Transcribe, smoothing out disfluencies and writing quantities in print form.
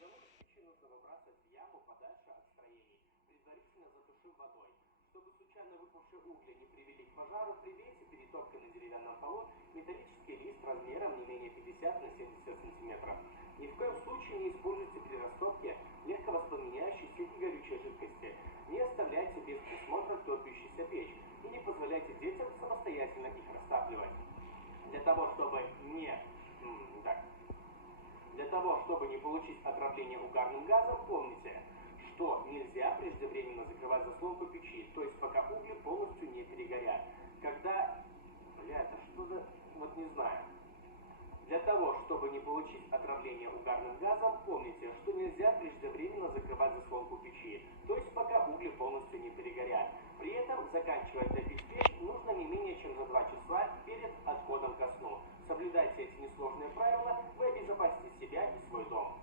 Замок с печи нужно выбрасывать в яму подальше от строений, предварительно затушив водой. Чтобы случайно выпавшие угли не привели к пожару, прибейте перетопкой на деревянном полу металлический лист размером не менее 50 на 70 см. Ни в коем случае не используйте при растопке легковоспламеняющиеся и горючие жидкости. Не оставляйте без присмотра топящуюся печь и не позволяйте детям самостоятельно их растапливать. Для того, чтобы не получить отравление угарным газом, помните, что нельзя преждевременно закрывать заслонку печи, то есть пока угли полностью не перегорят. Для того, чтобы не получить отравление угарным газом, помните, что нельзя преждевременно закрывать заслонку печи, то есть пока угли полностью не перегорят. При этом, заканчивая топить печь, нужно не менее чем за 2 часа перед отходом ко сну. Соблюдайте эти несложные правила, вы обезопасите себя и свой дом.